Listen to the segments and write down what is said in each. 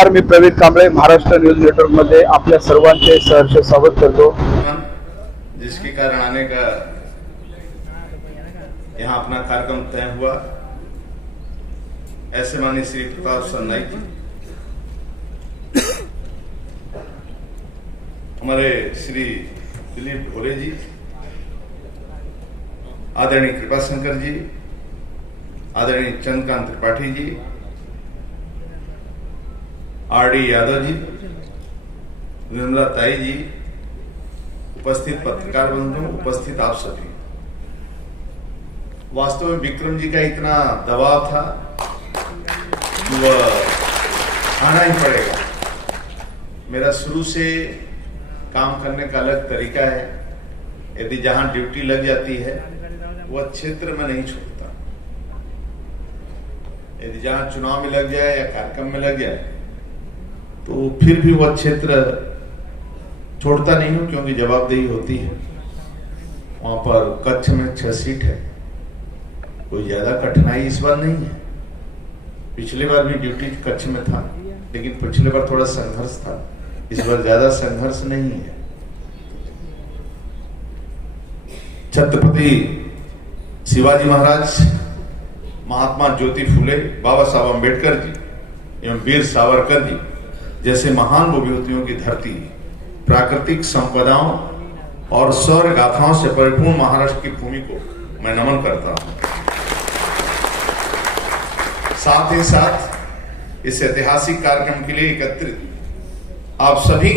नमस्कार, मी Praveen Kamble, Maharashtra news network मध्ये आपल्या सर्वांचे सहर्ष स्वागत करतो। जिसके कारण आने का यहाँ अपना कार्यक्रम तय हुआ, ऐसे माननीय श्री प्रताप सरनाईक जी, हमारे श्री दिलीप ढोले जी, आदरणीय कृपाशंकर जी, आदरणीय चंद्रकांत त्रिपाठी जी, आर डी यादव जी, निर्मला ताई जी, उपस्थित पत्रकार बंधुओं, उपस्थित आप सभी। वास्तव में विक्रम जी का इतना दबाव था कि वह आना ही पड़ेगा। मेरा शुरू से काम करने का अलग तरीका है। यदि जहां ड्यूटी लग जाती है वह क्षेत्र में नहीं छोड़ता। यदि जहां चुनाव में लग जाए या कार्यक्रम में लग जाए तो फिर भी वह क्षेत्र छोड़ता नहीं हूं, क्योंकि जवाबदेही होती है। वहां पर कच्छ में 6 सीट है, कोई ज्यादा कठिनाई इस बार नहीं है। पिछले बार भी ड्यूटी कच्छ में था, लेकिन पिछले बार थोड़ा संघर्ष था, इस बार ज्यादा संघर्ष नहीं है। छत्रपति शिवाजी महाराज, महात्मा ज्योति फुले, बाबा साहब अम्बेडकर जी एवं वीर सावरकर जी जैसे महान विभूतियों की धरती, प्राकृतिक संपदाओं और शौर्य गाथाओं से परिपूर्ण महाराष्ट्र की भूमि को मैं नमन करता हूं। साथ ही साथ इस ऐतिहासिक कार्यक्रम के लिए एकत्रित आप सभी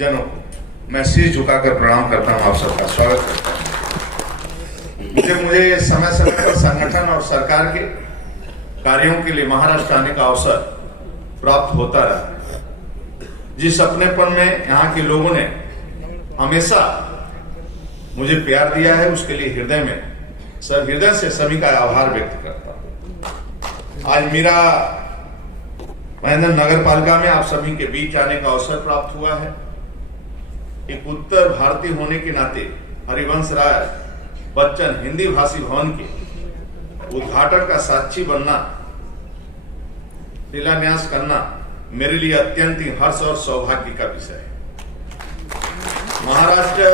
जनों को मैं सिर झुकाकर प्रणाम करता हूं, आप सबका स्वागत करता हूं। मुझे समय समय पर संगठन और सरकार के कार्यों के लिए महाराष्ट्र आने का अवसर प्राप्त होता रहा। जिस अपनेपन में यहाँ के लोगों ने हमेशा मुझे प्यार दिया है, उसके लिए हृदय से सभी का आभार व्यक्त करता हूं। आज मेरा महेंद्र नगर पालिका में आप सभी के बीच आने का अवसर प्राप्त हुआ है। एक उत्तर भारतीय होने के नाते हरिवंश राय बच्चन हिंदी भाषी भवन के उद्घाटन का साक्षी बनना, शिलान्यास करना मेरे लिए अत्यंत ही हर्ष और सौभाग्य का विषय है। महाराष्ट्र,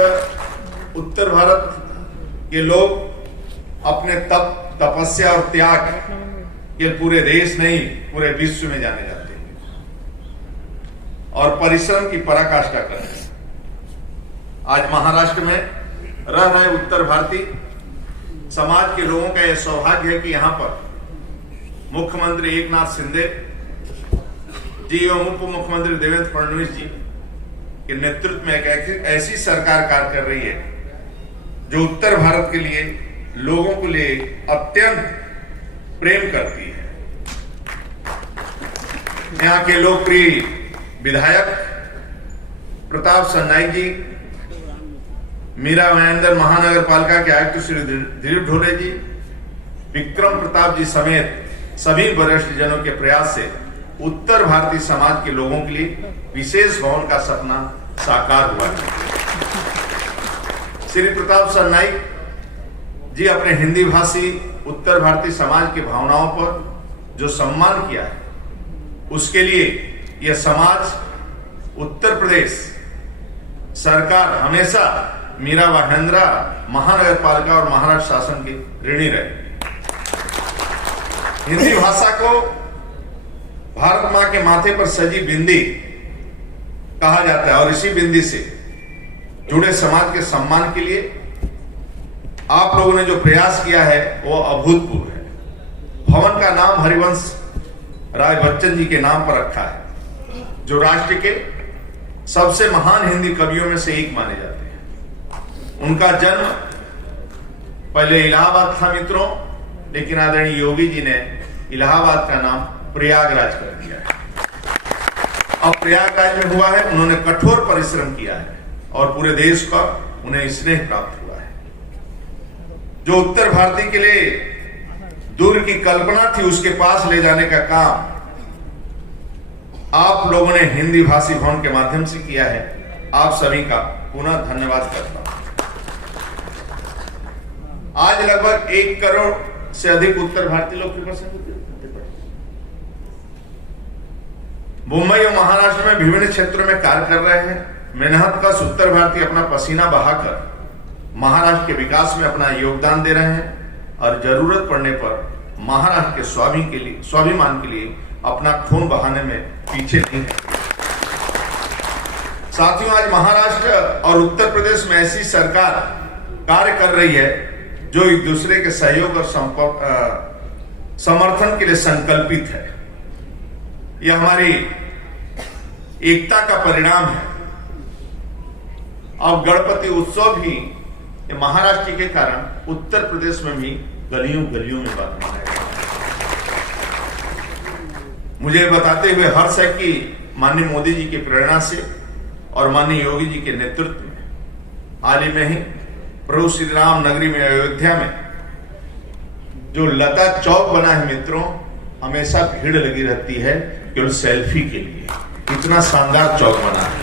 उत्तर भारत के लोग अपने तप, तपस्या और त्याग ये पूरे देश नहीं, पूरे विश्व में जाने जाते हैं और परिश्रम की पराकाष्ठा करते हैं। आज महाराष्ट्र में रह रहे उत्तर भारतीय समाज के लोगों का यह सौभाग्य है कि यहां पर मुख्यमंत्री एकनाथ शिंदे जी एवं उप मुख्यमंत्री देवेंद्र फडणवीस जी के नेतृत्व में एक ऐसी सरकार कार्य कर रही है जो उत्तर भारत के लिए, लोगों के लिए अत्यंत प्रेम करती है। यहाँ के लोकप्रिय विधायक प्रताप सरनाईक जी, मीरा महेंद्र महानगर पालिका के आयुक्त श्री दिलीप ढोले जी, विक्रम प्रताप जी समेत सभी वरिष्ठ जनों के प्रयास से उत्तर भारतीय समाज के लोगों के लिए विशेष भवन का सपना साकार हुआ है। श्री प्रताप सरनाईक जी अपने हिंदी भाषी उत्तर भारतीय समाज की भावनाओं पर जो सम्मान किया है, उसके लिए यह समाज, उत्तर प्रदेश सरकार हमेशा मीरा महेंद्र महानगर पालिका और महाराष्ट्र शासन की ऋणी रहे। हिंदी भाषा को भारत मां के माथे पर सजी बिंदी कहा जाता है और इसी बिंदी से जुड़े समाज के सम्मान के लिए आप लोगों ने जो प्रयास किया है वो अभूतपूर्व है। भवन का नाम हरिवंश राय बच्चन जी के नाम पर रखा है, जो राष्ट्र के सबसे महान हिंदी कवियों में से एक माने जाते हैं। उनका जन्म पहले इलाहाबाद था मित्रों, लेकिन आदरणीय योगी जी ने इलाहाबाद का नाम प्रयागराज कर दिया है। अब प्रयागराज में हुआ है, उन्होंने कठोर परिश्रम किया है और पूरे देश का उन्हें स्नेह प्राप्त हुआ है। जो उत्तर भारतीय के लिए दूर की कल्पना थी, उसके पास ले जाने का काम आप लोगों ने हिंदी भाषी भवन के माध्यम से किया है। आप सभी का पुनः धन्यवाद करता हूं। आज लगभग 1 करोड़ से अधिक उत्तर भारतीय लोग कृपा से मुंबई और महाराष्ट्र में विभिन्न क्षेत्रों में कार्य कर रहे हैं। मेहनत कश उत्तर भारतीय अपना पसीना बहाकर महाराष्ट्र के विकास में अपना योगदान दे रहे हैं और जरूरत पड़ने पर महाराष्ट्र के स्वाभिमान के लिए अपना खून बहाने में पीछे नहीं है। साथियों, आज महाराष्ट्र और उत्तर प्रदेश में ऐसी सरकार कार्य कर रही है जो एक दूसरे के सहयोग और समर्थन के लिए संकल्पित है। यह हमारी एकता का परिणाम है। अब गणपति उत्सव भी महाराष्ट्र के कारण उत्तर प्रदेश में भी गलियों गलियों में मनाया जाता है। मुझे बताते हुए हर्ष है कि माननीय मोदी जी की प्रेरणा से और माननीय योगी जी के नेतृत्व में हाल ही में ही प्रभु श्री राम नगरी में अयोध्या में जो लता चौक बना है मित्रों, हमेशा भीड़ लगी रहती है केवल सेल्फी के लिए। इतना शानदार चौक बना है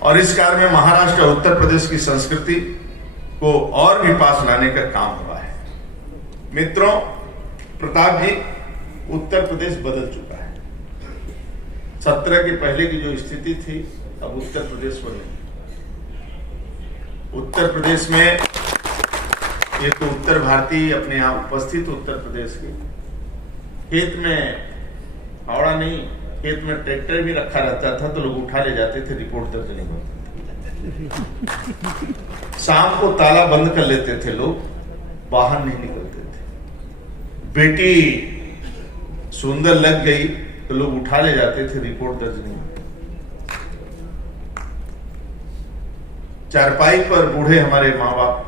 और इस कार्य में महाराष्ट्र और उत्तर प्रदेश की संस्कृति को और भी पास लाने का काम हुआ है। मित्रों, प्रताप जी, उत्तर प्रदेश बदल चुका है। 17 के पहले की जो स्थिति थी अब उत्तर प्रदेश में नहीं। उत्तर प्रदेश में ये तो उत्तर भारतीय अपने यहाँ उपस्थित उत्तर प्रदेश के खेत में फावड़ा नहीं, खेत में ट्रैक्टर भी रखा रहता था तो लोग उठा ले जाते थे, रिपोर्ट दर्ज नहीं होती थी। शाम को ताला बंद कर लेते थे लोग, बाहर नहीं निकलते थे। बेटी सुंदर लग गई तो लोग उठा ले जाते थे, रिपोर्ट दर्ज नहीं होती। चारपाई पर बूढ़े हमारे माँ बाप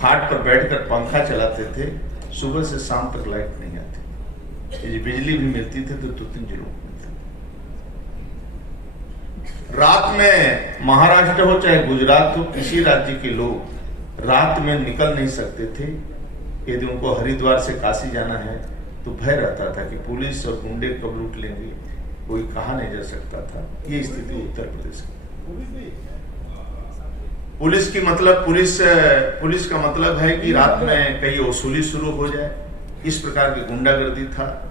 खाट पर बैठकर पंखा चलाते थे, सुबह से शाम तक लाइट नहीं आती। यदि बिजली भी मिलती थी तो 2-3 जिलों में रात में महाराष्ट्र हो चाहे गुजरात हो, किसी राज्य के लोग रात में निकल नहीं सकते थे। यदि उनको हरिद्वार से काशी जाना है तो भय रहता था कि पुलिस और गुंडे कब लूट लेंगे, कोई कहा नहीं जा सकता था। ये स्थिति उत्तर प्रदेश की। पुलिस का मतलब है कि रात में कहीं वसूली शुरू हो जाए, इस प्रकार की गुंडागर्दी था।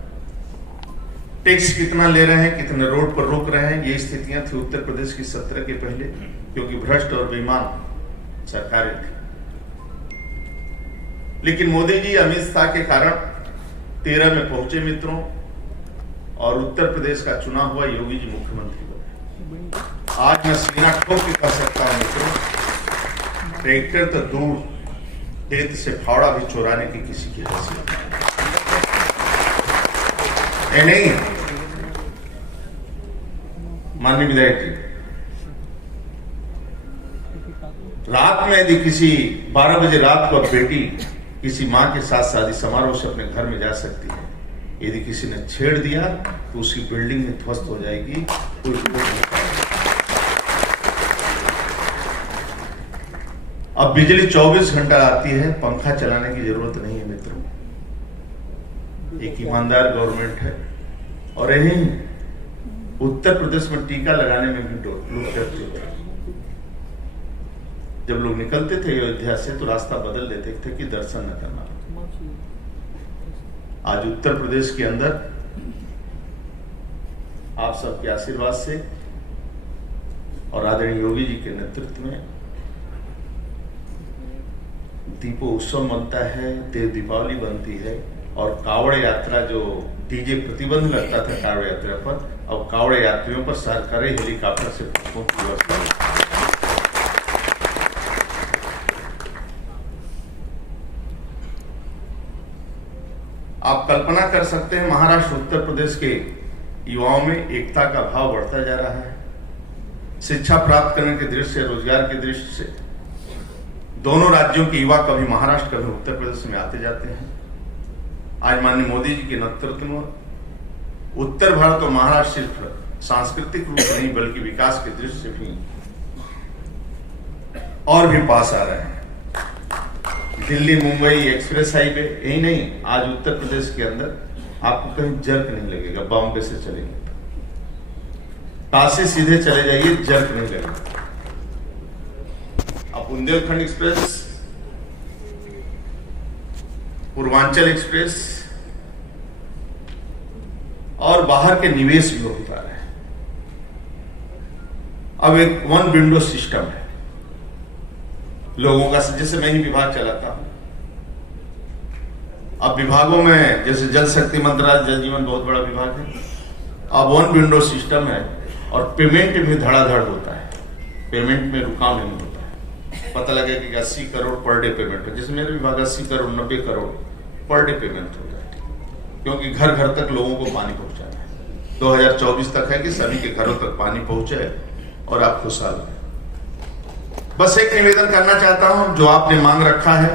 टैक्स कितना ले रहे हैं, कितने रोड पर रोक रहे हैं, ये स्थितियां थी उत्तर प्रदेश की 17 के पहले, क्योंकि भ्रष्ट और बेईमान सरकारें थी। लेकिन मोदी जी अमित शाह के कारण 13 में पहुंचे मित्रों, और उत्तर प्रदेश का चुनाव हुआ, योगी जी मुख्यमंत्री बने। आज मैं सीना ठोक के कह सकता हूं मित्रों, ट्रैक्टर तो दूर, खेत से फावड़ा भी चुराने की किसी की हैसियत नहीं। माननीय विधायक जी, रात में यदि किसी 12 बजे रात को बेटी किसी मां के साथ शादी समारोह से अपने घर में जा सकती है, यदि किसी ने छेड़ दिया तो उसकी बिल्डिंग में ध्वस्त हो जाएगी। अब बिजली 24 घंटा आती है, पंखा चलाने की जरूरत नहीं है मित्रों। एक ईमानदार गवर्नमेंट है। और यही उत्तर प्रदेश में टीका लगाने में भी लोग डरते थे। जब लोग निकलते थे अयोध्या से तो रास्ता बदल लेते थे कि दर्शन न करना। आज उत्तर प्रदेश के अंदर आप सबके आशीर्वाद से और आदरणीय योगी जी के नेतृत्व में दीपोत्सव बनता है, देव दीपावली बनती है, और कावड़ यात्रा जो डीजे प्रतिबंध लगता था कावड़ यात्रा पर, अब कावड़ यात्रियों पर सरकारी हेलीकॉप्टर से पुष्पों की व्यवस्था। आप कल्पना कर सकते हैं महाराष्ट्र उत्तर प्रदेश के युवाओं में एकता का भाव बढ़ता जा रहा है। शिक्षा प्राप्त करने के दृष्टि से, रोजगार की दृष्टि से दोनों राज्यों के युवा कभी महाराष्ट्र कभी उत्तर प्रदेश में आते जाते हैं। आज माननीय मोदी जी के नेतृत्व में उत्तर भारत और महाराष्ट्र सिर्फ सांस्कृतिक रूप से नहीं बल्कि विकास की दृष्टि से भी और भी पास आ रहे हैं। दिल्ली मुंबई एक्सप्रेस हाईवे यही नहीं, आज उत्तर प्रदेश के अंदर आपको कहीं जर्क नहीं लगेगा। बॉम्बे से चलेंगे, काशी सीधे चले जाइए, जर्क नहीं लगेगा। अब बुंदेलखंड एक्सप्रेस, पूर्वांचल एक्सप्रेस और बाहर के निवेश भी होता रहे। अब एक वन विंडो सिस्टम है लोगों का, जैसे मैं ही विभाग चलाता हूं। अब विभागों में जैसे जल शक्ति मंत्रालय, जल जीवन बहुत बड़ा विभाग है, अब वन विंडो सिस्टम है और पेमेंट में धड़ाधड़ होता है, पेमेंट में रुकाव नहीं होता है। पता लगे कि 80 करोड़ पर डे पेमेंट हो, जैसे मेरे विभाग 80 crore 90 crore per day payment हो जाए, क्योंकि घर घर तक लोगों को पानी पहुंचाना है। 2024 तक है कि सभी के घरों तक पानी पहुंचे और आप खुशहाल हैं। बस एक निवेदन करना चाहता हूं, जो आपने मांग रखा है,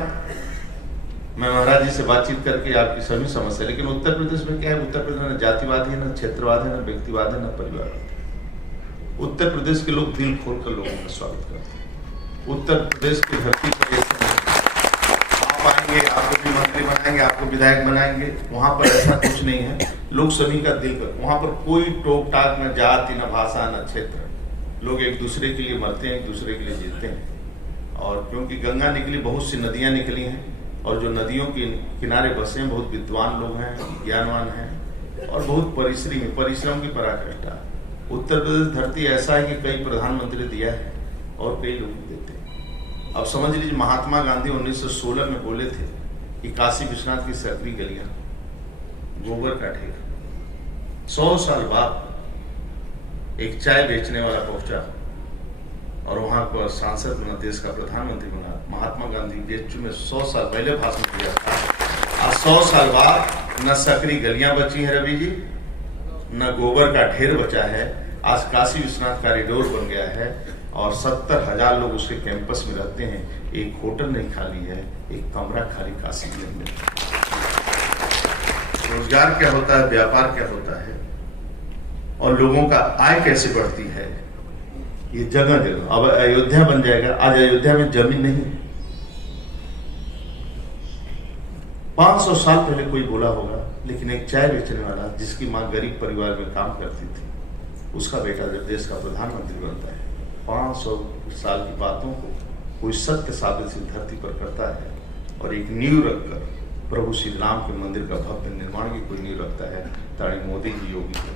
मैं महाराज जी से बातचीत करके आपकी सभी समस्या, लेकिन उत्तर प्रदेश में क्या है, उत्तर प्रदेश में जातिवाद है, ना क्षेत्रवाद है, ना व्यक्तिवाद है, ना परिवारवाद है। उत्तर प्रदेश के लोग दिल खोलकर लोगों का स्वागत करते हैं। उत्तर प्रदेश की धरती पर आप आएंगे, आपको भी मंत्री बनाएंगे, आपको विधायक बनाएंगे, वहां पर ऐसा कुछ नहीं है। लोग सभी का दिल कर, वहां पर कोई टोक टाक, न जाति, न भाषा, न क्षेत्र। लोग एक दूसरे के लिए मरते हैं, एक दूसरे के लिए जीते हैं। और क्योंकि गंगा निकली, बहुत सी नदियां निकली हैं, और जो नदियों के किनारे बसे हैं बहुत विद्वान लोग हैं, ज्ञानवान हैं और बहुत परिश्रम की पराकाष्ठा। उत्तर प्रदेश धरती ऐसा है कि कई प्रधानमंत्री दिया है और कई लोग देते हैं। अब समझ लीजिए, महात्मा गांधी 1916 में बोले थे कि काशी विश्वनाथ की सकरी गलियां गोबर का ढेर। 100 साल बाद एक चाय बेचने वाला पहुंचा और वहां पर सांसद बना, देश का प्रधानमंत्री बना। महात्मा गांधी जेचू में 100 साल पहले भाषण दिया था। आज 100 साल बाद न सकरी गलियां बची है रवि जी, न गोबर का ढेर बचा है। आज काशी विश्वनाथ कॉरिडोर बन गया है और 70,000 लोग उसके कैंपस में रहते हैं। एक होटल नहीं खाली है, एक कमरा खाली काशी में। रोजगार क्या होता है, व्यापार क्या होता है और लोगों का आय कैसे बढ़ती है, ये जगह जगह। अब अयोध्या बन जाएगा, आज अयोध्या में जमीन नहीं। 500 साल पहले कोई बोला होगा, लेकिन एक चाय बेचने वाला जिसकी मां गरीब परिवार में काम करती थी, उसका बेटा जब देश का प्रधानमंत्री बनता है, 500 साल की बातों को कोई सत्य साबित इस धरती पर करता है और एक नींव रखकर प्रभु श्री राम के मंदिर का भव्य निर्माण की कोई नींव रखता है। ताड़ी मोदी जी, योगी जी।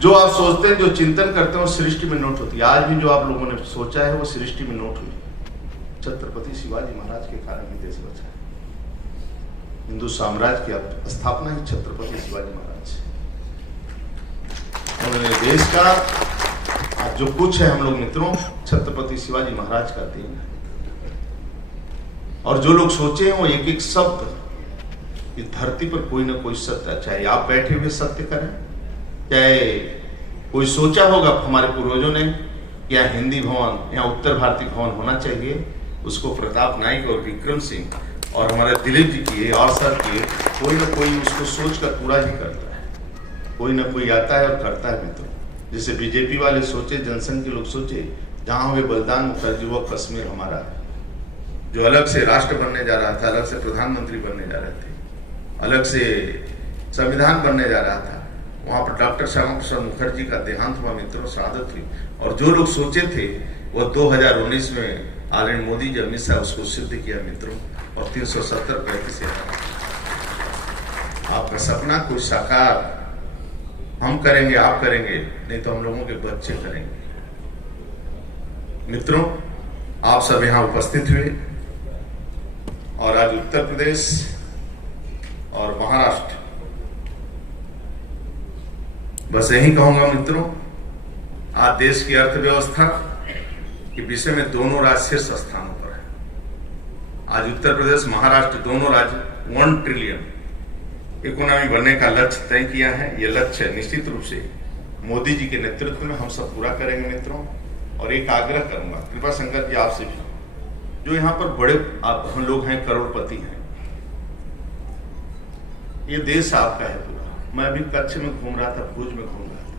जो आप सोचते हैं, जो चिंतन करते हैं, वो सृष्टि में नोट होती है। आज भी जो आप लोगों ने सोचा है वो सृष्टि में नोट हुई। छत्रपति शिवाजी महाराज के कारण ही देश बचा है। हिंदू साम्राज्य की स्थापना ही छत्रपति शिवाजी महाराज से। उन्होंने देश का आज जो कुछ है, हम लोग मित्रों, छत्रपति शिवाजी महाराज का देन है। और जो लोग सोचे हैं वो एक एक शब्द इस धरती पर कोई ना कोई सत्य, चाहे आप बैठे हुए सत्य करें, चाहे कोई सोचा होगा हमारे पूर्वजों ने क्या हिंदी भवन या उत्तर भारतीय भवन होना चाहिए, उसको प्रताप नाइक और विक्रम सिंह और हमारे दिलीप जी किए और सर किए। कोई ना कोई उसको सोच कर पूरा ही करता है, कोई ना कोई आता है और करता है मित्रों। जैसे बीजेपी वाले सोचे, जनसंघ के लोग सोचे, जहां हुए बलिदान मुखर्जी वो कश्मीर हमारा है। जो अलग से राष्ट्र बनने जा रहा था, अलग से प्रधानमंत्री बनने जा रहे थे, अलग से संविधान बनने जा रहा था, वहां पर डॉक्टर श्यामा प्रसाद मुखर्जी का देहांत हुआ मित्रों, शहादत हुई। और जो लोग सोचे थे वो 2019 में आदरणीय मोदी जी, अमित शाह उसको सिद्ध किया मित्रों, और 370 पैंतीस से आपका सपना कुछ साकार हम करेंगे, आप करेंगे, नहीं तो हम लोगों के बच्चे करेंगे। मित्रों, आप सब यहां उपस्थित हुए और आज उत्तर प्रदेश और महाराष्ट्र, बस यही कहूंगा मित्रों, आज देश की अर्थव्यवस्था के विषय में दोनों राज्य शीर्ष स्थानों पर है। आज उत्तर प्रदेश, महाराष्ट्र दोनों राज्य 1 ट्रिलियन इकोनॉमी बनने का लक्ष्य तय किया है। यह लक्ष्य निश्चित रूप से मोदी जी के नेतृत्व में हम सब पूरा करेंगे मित्रों। और एक आग्रह करूंगा कृपा शंकर जी आपसे भी, जो यहाँ पर बड़े हम लोग हैं, करोड़पति हैं, ये देश आपका है पूरा। मैं अभी कच्छ में घूम रहा था, भुज में घूम रहा था,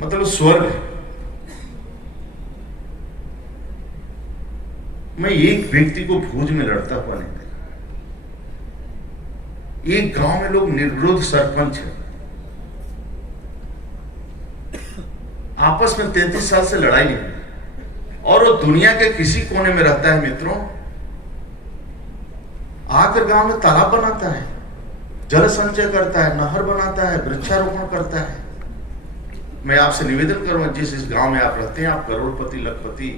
मतलब स्वर्ग है। मैं एक व्यक्ति को भुज में लड़ता हुआ नहीं देखा। एक गांव में लोग निर्विरोध सरपंच है, आपस में 33 साल से लड़ाई नहीं हुई और वो दुनिया के किसी कोने में रहता है मित्रों। आकर गांव में तालाब बनाता है, जल संचय करता है, नहर बनाता है, वृक्षारोपण करता है। मैं आपसे निवेदन करूंगा, जिस इस गांव में आप रहते हैं, आप करोड़पति, लखपति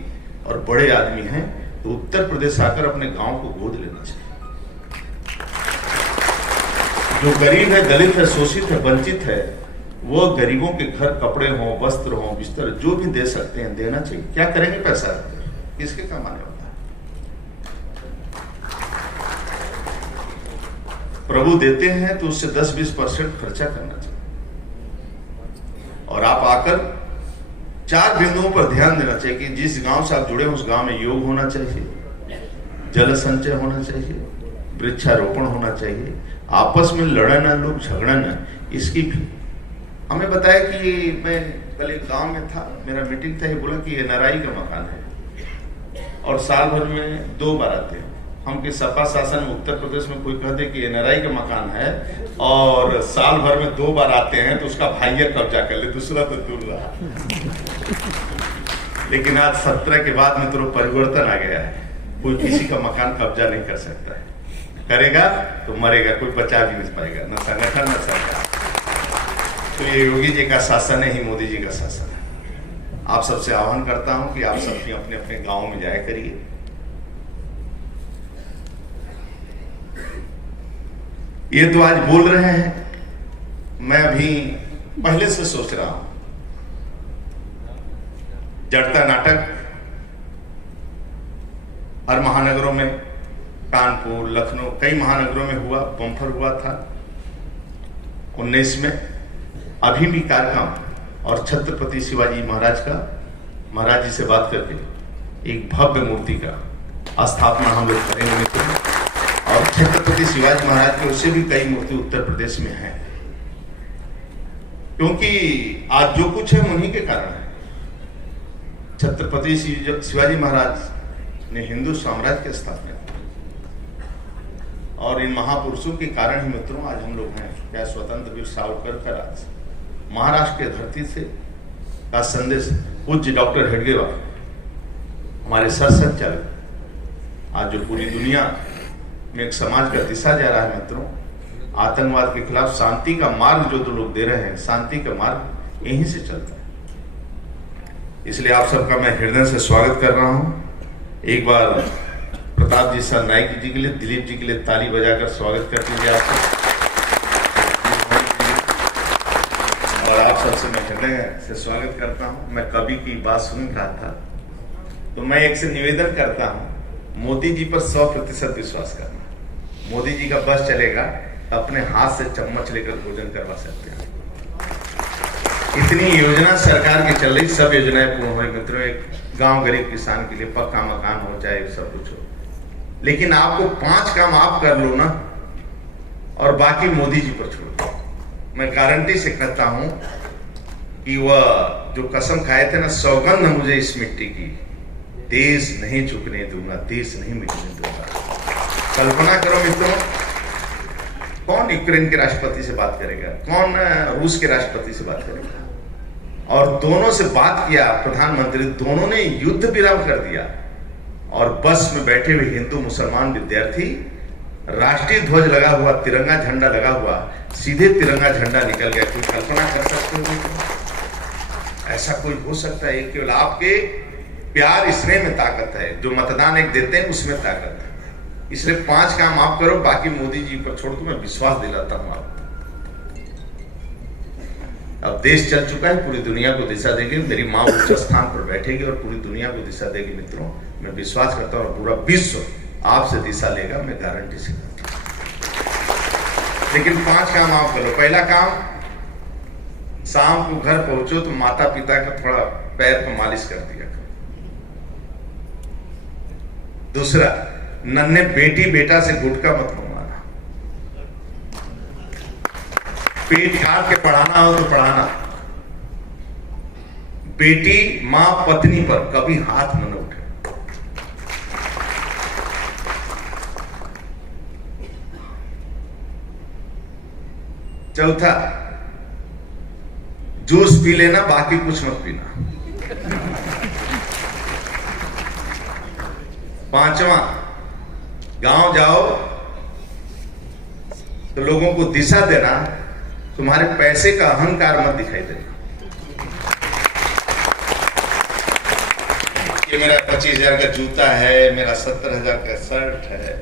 और बड़े आदमी हैं, तो उत्तर प्रदेश आकर अपने गांव को गोद लेना चाहिए। जो गरीब है, दलित है, शोषित है, वंचित है, वो गरीबों के घर कपड़े हों, वस्त्र हों, बिस्तर जो भी दे सकते हैं देना चाहिए। क्या करेंगे पैसा? किसके काम आने वाला है? प्रभु देते हैं तो उससे 10-20% खर्चा करना चाहिए। और आप आकर 4 बिंदुओं पर ध्यान देना चाहिए कि जिस गांव से आप जुड़े हैं उस गांव में योग होना चाहिए, जल संचय होना चाहिए, वृक्षारोपण होना चाहिए, आपस में लड़ना, लोग झगड़ना, इसकी हमें बताया कि मैं कल एक गांव में था, मेरा मीटिंग था, ये बोला कि ये NRI का मकान है और साल भर में 2 बार आते हैं। हम के सपा शासन उत्तर प्रदेश में कोई कह दे कि NRI का मकान है और साल भर में 2 बार आते हैं तो उसका भाइया कब्जा कर ले, दूसरा तो दूर रहा। लेकिन आज 17 के बाद में तो परिवर्तन आ गया है, कोई किसी का मकान कब्जा नहीं कर सकता है, करेगा तो मरेगा, कोई बचा भी नहीं पाएगा, न संगठन न सरकार। तो ये योगी जी का शासन है, ही मोदी जी का शासन है। आप सबसे आह्वान करता हूं कि आप सब भी अपने अपने गांव में जाया करिए। ये तो आज बोल रहे हैं, मैं अभी पहले से सोच रहा हूं। जड़ता नाटक हर महानगरों में, कानपुर, लखनऊ, कई महानगरों में हुआ, बम्फर हुआ था 19 में। अभी भी कार्यक्रम और छत्रपति शिवाजी महाराज का, महाराज जी से बात करके एक भव्य मूर्ति का स्थापना हम लोग करेंगे मित्रों। और छत्रपति शिवाजी महाराज के उससे भी कई मूर्ति उत्तर प्रदेश में हैं, क्योंकि आज जो कुछ है उन्हीं के कारण है। छत्रपति शिवाजी महाराज ने हिंदू साम्राज्य की स्थापना की और इन महापुरुषों के कारण ही मित्रों आज हम लोग हैं। क्या स्वतंत्र वीर सावरकर का राज, महाराष्ट्र के धरती से का संदेश, पूज्य डॉक्टर हेडगेवार हमारे सर संचालक, आज जो पूरी दुनिया में एक समाज का दिशा जा रहा है मित्रों, आतंकवाद के खिलाफ शांति का मार्ग जो लोग दे रहे हैं, शांति का मार्ग यहीं से चलता है। इसलिए आप सबका मैं हृदय से स्वागत कर रहा हूं। एक बार प्रताप जी सर नाइक जी के लिए, दिलीप जी के लिए ताली बजाकर स्वागत कर दीजिए आपको। और आप सबसे मैं हृदय से स्वागत करता हूं। मैं कवि की बात सुन रहा था तो मैं एक से निवेदन करता हूं, मोदी जी पर 100% विश्वास करना। मोदी जी का बस चलेगा, अपने हाथ से चम्मच लेकर भोजन करवा सकते हैं। इतनी योजना सरकार की चल रही, सब योजनाएं पूर्ण हो रही मित्रों। एक गांव गरीब किसान के लिए पक्का मकान हो, चाहे सब कुछ हो, लेकिन आपको 5 काम आप कर लो ना और बाकी मोदी जी पर छोड़ दो। मैं गारंटी से कहता हूं कि वह जो कसम खाए थे ना, सौगंध मुझे इस मिट्टी की, देश नहीं झुकने दूंगा, देश नहीं मिटने दूंगा। कल्पना करो मित्रों, कौन यूक्रेन के राष्ट्रपति से बात करेगा, कौन रूस के राष्ट्रपति से बात करेगा? और दोनों से बात किया प्रधानमंत्री, दोनों ने युद्ध विराम कर दिया और बस में बैठे हुए हिंदू मुसलमान विद्यार्थी, राष्ट्रीय ध्वज लगा हुआ, तिरंगा झंडा लगा हुआ, सीधे तिरंगा झंडा निकल गया। कोई कल्पना कर सकते हो? ऐसा कोई हो सकता है? केवल आपके प्यार, स्नेह में ताकत है। जो मतदान एक देते हैं उसमें ताकत है। इसलिए 5 काम आप करो, बाकी मोदी जी पर छोड़ दो। मैं विश्वास दिलाता हूं आपको। अब देश चल चुका है, पूरी दुनिया को दिशा देगी। मेरी मां उच्च स्थान पर बैठेगी और पूरी दुनिया को दिशा देगी मित्रों। मैं विश्वास करता हूं पूरा विश्व आपसे दिशा लेगा, मैं गारंटी से करता हूं। लेकिन 5 काम आप करो। पहला काम, शाम को घर पहुंचो तो माता पिता का थोड़ा पैर पर मालिश कर दिया करो। दूसरा, नन्हे बेटी बेटा से गुटखा मत मंगवाना। पेट काट के पढ़ाना हो तो पढ़ाना। बेटी मां पत्नी पर कभी हाथ न उठे। चौथा, जूस पी लेना, बाकी कुछ मत पीना। 5वां, गांव जाओ तो लोगों को दिशा देना, तुम्हारे पैसे का अहंकार मत दिखाई देना। ये मेरा 25,000 का जूता है, मेरा 70,000 का शर्ट है,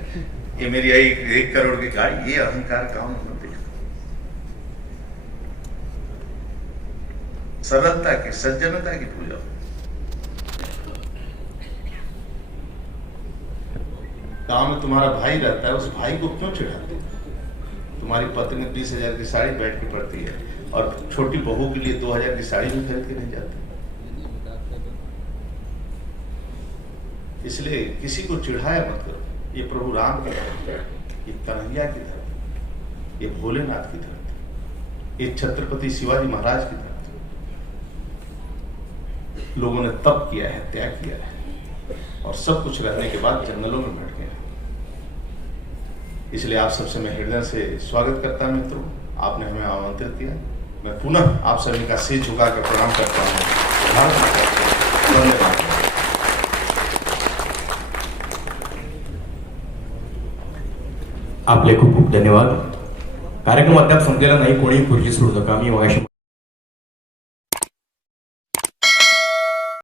ये मेरी 1 करोड़ की गाड़ी, ये अहंकार काम मत दिखा। सरलता की, सज्जनता की पूजा। गांव में तुम्हारा भाई रहता है, उस भाई को क्यों चिढ़ाते हो? तुम्हारी पत्नी 20,000 की साड़ी बैठ के पड़ती है और छोटी बहू के लिए 2,000 की साड़ी भी खरीद के नहीं जाती। इसलिए किसी को चिढ़ाया मत करो। ये प्रभु राम की धरती, ये कन्हैया की धरती, ये भोलेनाथ की धरती, ये छत्रपति शिवाजी महाराज की धरती। लोगों ने तप किया है, त्याग किया है, और सब कुछ रहने के बाद जंगलों में बैठ गए। इसलिए आप सबसे मैं हृदय से स्वागत करता हूं मित्रों, आपने हमें आमंत्रित किया। मैं पुनः आप सभी का सिर झुकाकर प्रणाम करता हूं। भारत माता की जय। धन्यवाद। आपले खूप खूप धन्यवाद। कार्यक्रम अद्याप संपलेला नाही, कोणी खुर्ची सोडू नका। मी मगाशी